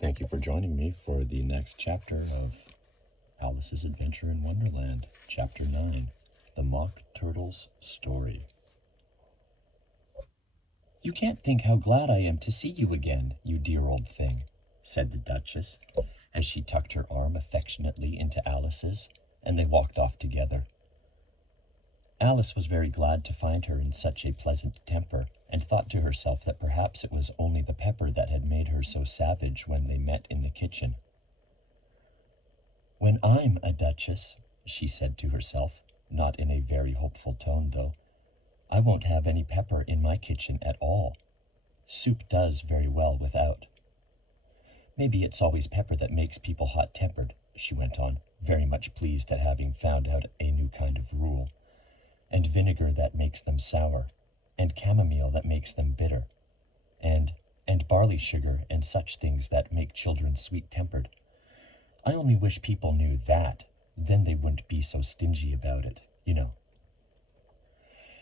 Thank you for joining me for the next chapter of Alice's Adventure in Wonderland, Chapter 9, The Mock Turtle's Story. "You can't think how glad I am to see you again, you dear old thing," said the Duchess, as she tucked her arm affectionately into Alice's, and they walked off together. Alice was very glad to find her in such a pleasant temper, and thought to herself that perhaps it was only the pepper that had made her so savage when they met in the kitchen. "When I'm a duchess," she said to herself, not in a very hopeful tone, though, "I won't have any pepper in my kitchen at all. Soup does very well without. Maybe it's always pepper that makes people hot-tempered," she went on, very much pleased at having found out a new kind of rule, "and vinegar that makes them sour, and chamomile that makes them bitter, and barley sugar and such things that make children sweet-tempered. I only wish people knew that, then they wouldn't be so stingy about it, you know."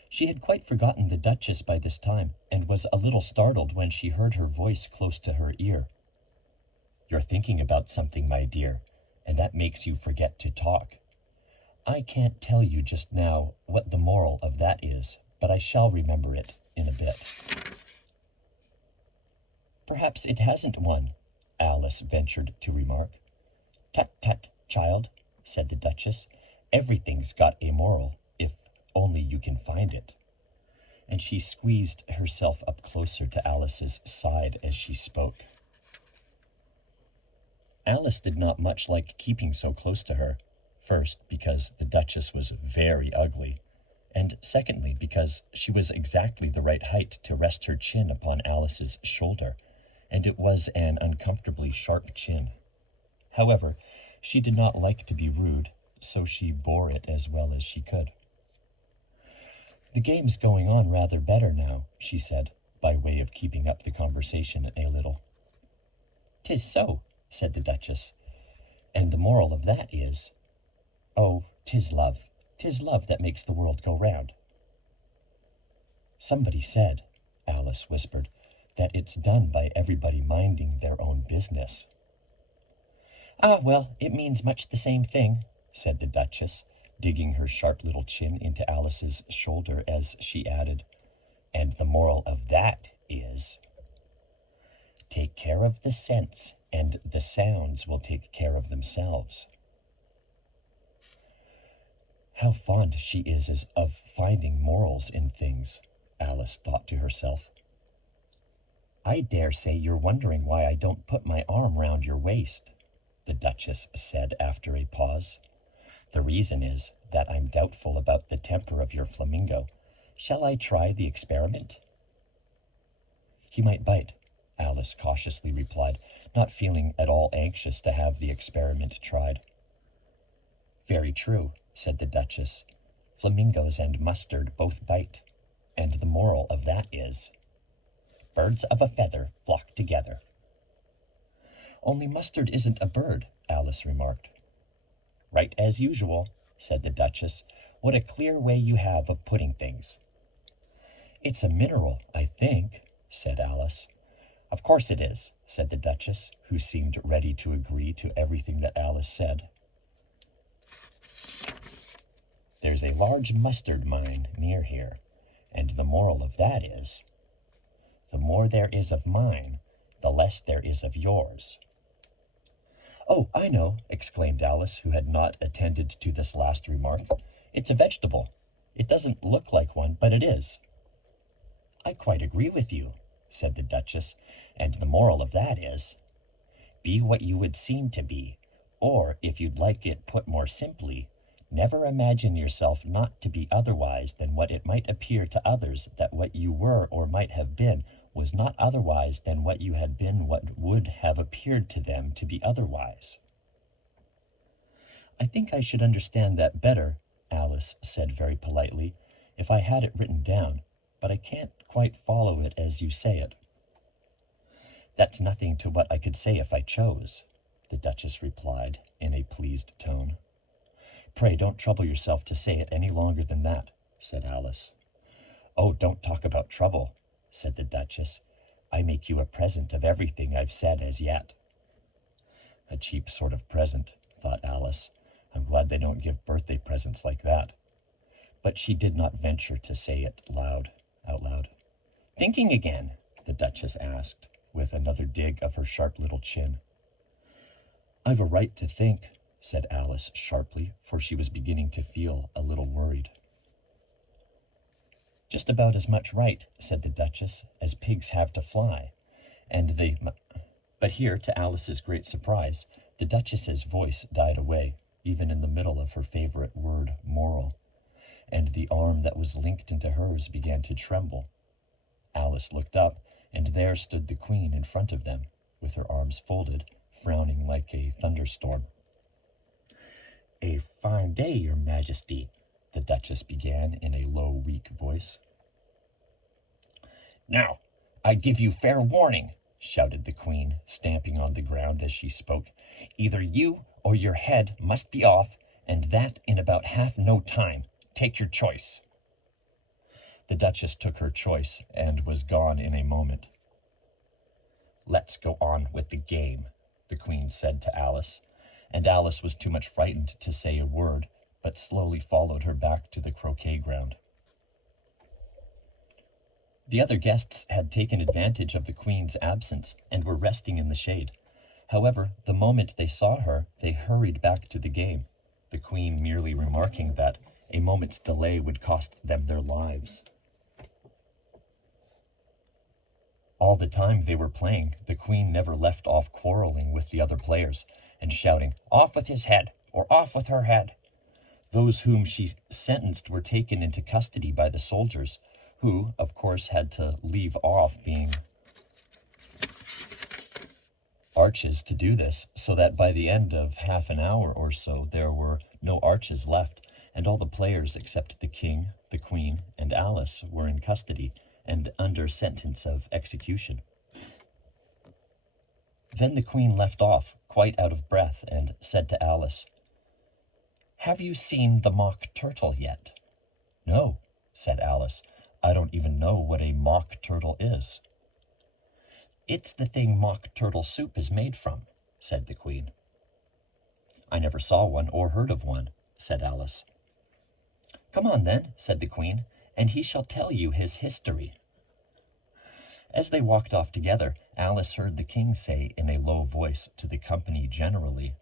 She had quite forgotten the Duchess by this time, and was a little startled when she heard her voice close to her ear. "You're thinking about something, my dear, and that makes you forget to talk. I can't tell you just now what the moral of that is, but I shall remember it in a bit." "Perhaps it hasn't one," Alice ventured to remark. "Tut, tut, child," said the Duchess. "Everything's got a moral, if only you can find it." And she squeezed herself up closer to Alice's side as she spoke. Alice did not much like keeping so close to her, first because the Duchess was very ugly, and secondly because she was exactly the right height to rest her chin upon Alice's shoulder, and it was an uncomfortably sharp chin. However, she did not like to be rude, so she bore it as well as she could. "The game's going on rather better now," she said, by way of keeping up the conversation a little. "'Tis so," said the Duchess, "and the moral of that is, oh, 'tis love that makes the world go round." "Somebody said," Alice whispered, "that it's done by everybody minding their own business." "Ah, well, it means much the same thing," said the Duchess, digging her sharp little chin into Alice's shoulder as she added, "and the moral of that is, take care of the scents, and the sounds will take care of themselves." "How fond she is of finding morals in things," Alice thought to herself. "I dare say you're wondering why I don't put my arm round your waist," the Duchess said after a pause. "The reason is that I'm doubtful about the temper of your flamingo. Shall I try the experiment?" "He might bite," Alice cautiously replied, not feeling at all anxious to have the experiment tried. "Very true," said the Duchess. "Flamingos and mustard both bite, and the moral of that is, birds of a feather flock together." "Only mustard isn't a bird," Alice remarked. "Right as usual," said the Duchess. "What a clear way you have of putting things." "It's a mineral, I think," said Alice. "Of course it is," said the Duchess, who seemed ready to agree to everything that Alice said. "There's a large mustard mine near here, and the moral of that is, the more there is of mine, the less there is of yours." "Oh, I know," exclaimed Alice, who had not attended to this last remark. "It's a vegetable. It doesn't look like one, but it is." "I quite agree with you," said the Duchess, "and the moral of that is, be what you would seem to be, or, if you'd like it put more simply, never imagine yourself not to be otherwise than what it might appear to others that what you were or might have been was not otherwise than what you had been what would have appeared to them to be otherwise." "I think I should understand that better," Alice said very politely, "if I had it written down, but I can't quite follow it as you say it." "That's nothing to what I could say if I chose," the Duchess replied in a pleased tone. "Pray don't trouble yourself to say it any longer than that," said Alice. "Oh, don't talk about trouble," said the Duchess. "I make you a present of everything I've said as yet. A cheap sort of present, thought Alice. I'm glad they don't give birthday presents like that. But she did not venture to say it out loud. Thinking again? The Duchess asked, with another dig of her sharp little chin. I've a right to think, said Alice sharply, for she was beginning to feel a little worried. Just about as much right, said the Duchess, as pigs have to fly. But here, to Alice's great surprise, the Duchess's voice died away, even in the middle of her favorite word, moral, and the arm that was linked into hers began to tremble. Alice looked up, and there stood the Queen in front of them, with her arms folded, frowning like a thunderstorm. A fine day, Your Majesty, the Duchess began in a low, weak voice. Now, I give you fair warning, shouted the Queen, stamping on the ground as she spoke. Either you or your head must be off, and that in about half no time. Take your choice. The Duchess took her choice and was gone in a moment. Let's go on with the game, the Queen said to Alice, and Alice was too much frightened to say a word, but slowly followed her back to the croquet ground. The other guests had taken advantage of the Queen's absence and were resting in the shade. However, the moment they saw her, they hurried back to the game, the Queen merely remarking that a moment's delay would cost them their lives. All the time they were playing, the Queen never left off quarreling with the other players and shouting, "Off with his head," or "Off with her head." Those whom she sentenced were taken into custody by the soldiers, who, of course, had to leave off being arches to do this, so that by the end of half an hour or so there were no arches left, and all the players except the King, the Queen, and Alice were in custody and under sentence of execution. Then the Queen left off, quite out of breath, and said to Alice, "Have you seen the mock turtle yet?" "No," said Alice. "I don't even know what a mock turtle is." "It's the thing mock turtle soup is made from," said the Queen. "I never saw one or heard of one," said Alice. "Come on then," said the Queen, "and he shall tell you his history." As they walked off together, Alice heard the King say in a low voice to the company generally,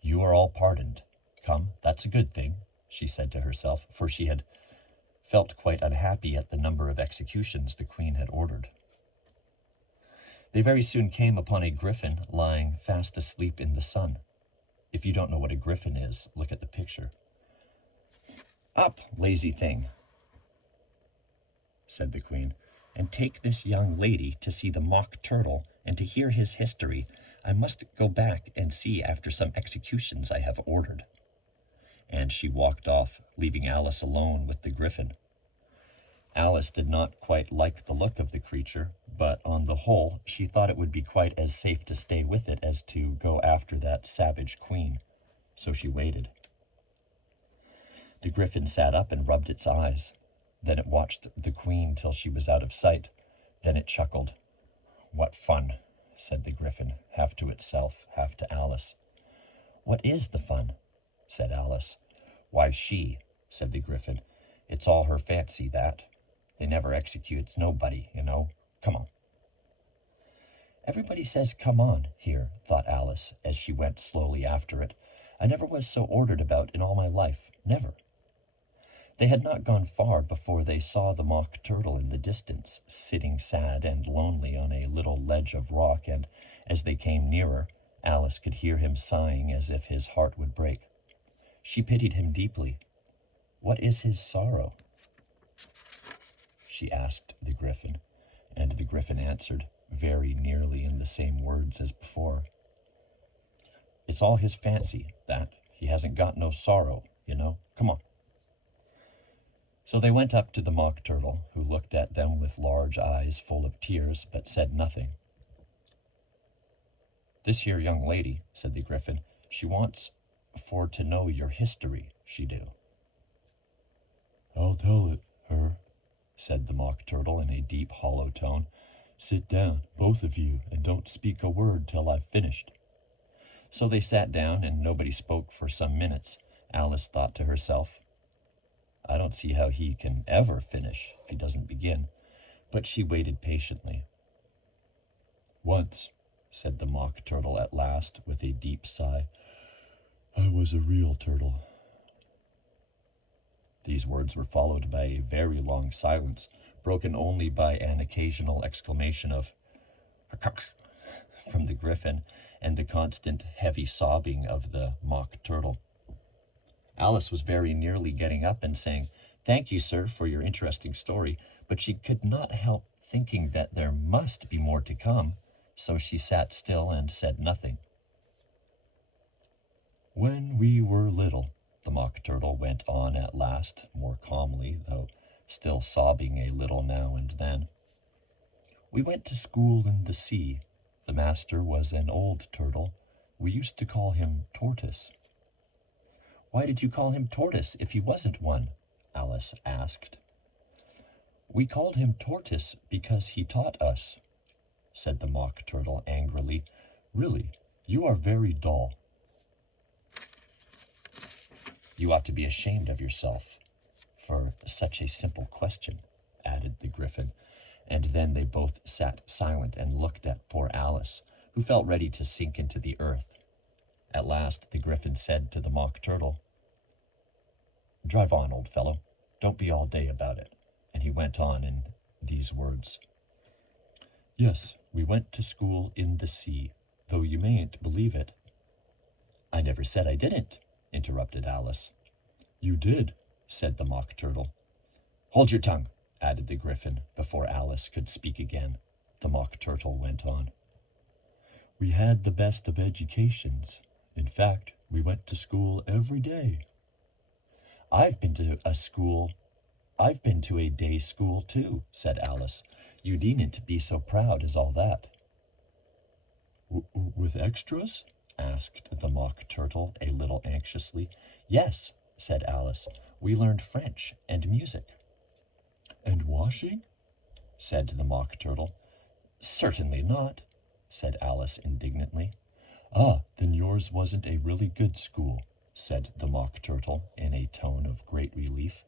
"You are all pardoned. Come, that's a good thing," she said to herself, for she had felt quite unhappy at the number of executions the Queen had ordered. They very soon came upon a griffin lying fast asleep in the sun. If you don't know what a griffin is, look at the picture. "Up, lazy thing," said the Queen, "and take this young lady to see the mock turtle and to hear his history. I must go back and see after some executions I have ordered." And she walked off, leaving Alice alone with the griffin. Alice did not quite like the look of the creature, but on the whole she thought it would be quite as safe to stay with it as to go after that savage Queen, so she waited. The griffin sat up and rubbed its eyes. Then it watched the Queen till she was out of sight. Then it chuckled. "What fun," said the griffin, half to itself, half to Alice. "What is the fun?" said Alice. "Why, she," said the griffin. "It's all her fancy, that. They never executes nobody, you know. Come on." "Everybody says 'come on' here," thought Alice, as she went slowly after it. "I never was so ordered about in all my life. Never." They had not gone far before they saw the mock turtle in the distance, sitting sad and lonely on a little ledge of rock, and as they came nearer, Alice could hear him sighing as if his heart would break. She pitied him deeply. "What is his sorrow?" she asked the griffin, and the griffin answered, very nearly in the same words as before. "It's all his fancy, that. He hasn't got no sorrow, you know. Come on." So they went up to the mock turtle, who looked at them with large eyes full of tears, but said nothing. "This here young lady," said the griffin, "she wants for to know your history, she do." "I'll tell it her," said the mock turtle in a deep, hollow tone. "Sit down, both of you, and don't speak a word till I've finished." So they sat down, and nobody spoke for some minutes. Alice thought to herself, I don't see how he can ever finish if he doesn't begin. But she waited patiently. Once, said the Mock Turtle at last, with a deep sigh, I was a real turtle. These words were followed by a very long silence, broken only by an occasional exclamation of from the Griffin and the constant heavy sobbing of the Mock Turtle. Alice was very nearly getting up and saying, Thank you, sir, for your interesting story, but she could not help thinking that there must be more to come, so she sat still and said nothing. When we were little, the Mock Turtle went on at last, more calmly, though still sobbing a little now and then. We went to school in the sea. The master was an old turtle. We used to call him Tortoise. Why did you call him Tortoise if he wasn't one? Alice asked. We called him Tortoise because he taught us, said the Mock Turtle angrily. Really, you are very dull. You ought to be ashamed of yourself for such a simple question, added the Griffin, and then they both sat silent and looked at poor Alice, who felt ready to sink into the earth. At last the Griffin said to the Mock Turtle, Drive on, old fellow. Don't be all day about it. And he went on in these words. Yes, we went to school in the sea, though you mayn't believe it. I never said I didn't, interrupted Alice. You did, said the Mock Turtle. Hold your tongue, added the Griffin, before Alice could speak again. The Mock Turtle went on. We had the best of educations. In fact, we went to school every day. I've been to a day school too, said Alice. You needn't be so proud as all that. With extras? Asked the Mock Turtle a little anxiously. Yes, said Alice. We learned French and music. And washing? Said the Mock Turtle. Certainly not, said Alice indignantly. Ah, then yours wasn't a really good school, said the Mock Turtle in a tone of great relief.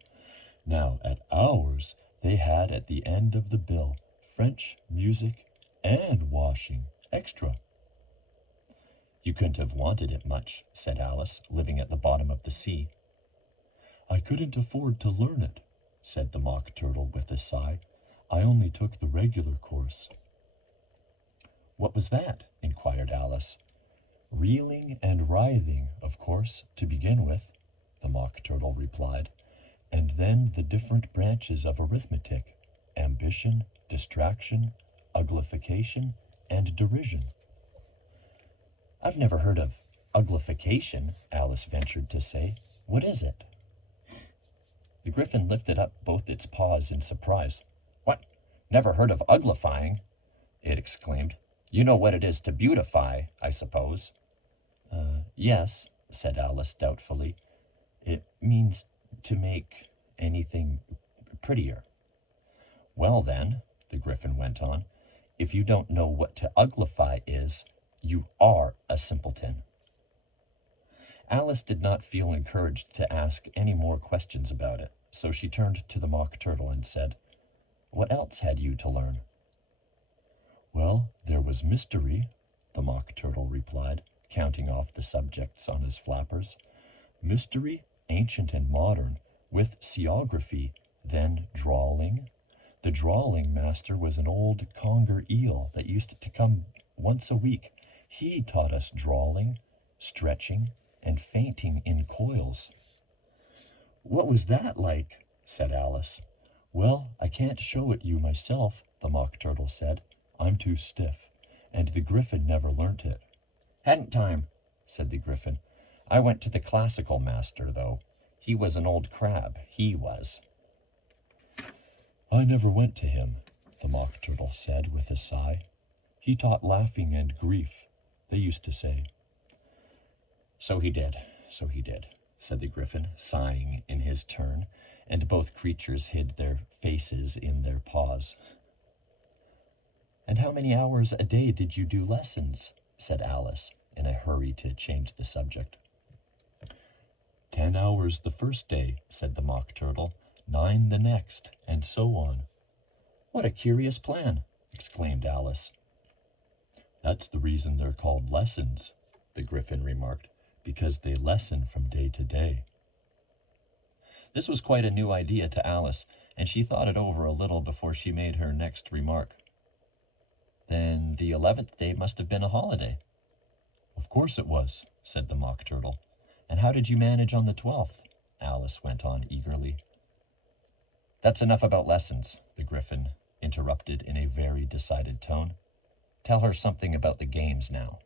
Now, at ours, they had at the end of the bill French, music, and washing, extra. You couldn't have wanted it much, said Alice, living at the bottom of the sea. I couldn't afford to learn it, said the Mock Turtle with a sigh. I only took the regular course. What was that? Inquired Alice. Reeling and writhing, of course, to begin with, the Mock Turtle replied, and then the different branches of arithmetic, ambition, distraction, uglification, and derision. I've never heard of uglification, Alice ventured to say. What is it? The Griffin lifted up both its paws in surprise. What? Never heard of uglifying? It exclaimed. You know what it is to beautify, I suppose. Yes, said Alice doubtfully. It means to make anything prettier. Well then, the Griffin went on, if you don't know what to uglify is, you are a simpleton. Alice did not feel encouraged to ask any more questions about it, so she turned to the Mock Turtle and said, What else had you to learn? Well, there was mystery, the Mock Turtle replied, counting off the subjects on his flappers. Mystery, ancient and modern, with seaography, then drawling. The drawling master was an old conger eel that used to come once a week. He taught us drawling, stretching, and fainting in coils. What was that like? Said Alice. Well, I can't show it you myself, the Mock Turtle said. I'm too stiff, and the Griffin never learnt it. Hadn't time, said the Griffin. I went to the classical master, though. He was an old crab, he was. I never went to him, the Mock Turtle said with a sigh. He taught laughing and grief, they used to say. So he did, said the Griffin, sighing in his turn, and both creatures hid their faces in their paws. And how many hours a day did you do lessons? Said Alice, in a hurry to change the subject. 10 hours the first day, said the Mock Turtle, 9 the next, and so on. What a curious plan, exclaimed Alice. That's the reason they're called lessons, the Gryphon remarked, because they lessen from day to day. This was quite a new idea to Alice, and she thought it over a little before she made her next remark. Then the 11th day must have been a holiday. Of course it was, said the Mock Turtle. And how did you manage on the 12th? Alice went on eagerly. That's enough about lessons, the Gryphon interrupted in a very decided tone. Tell her something about the games now.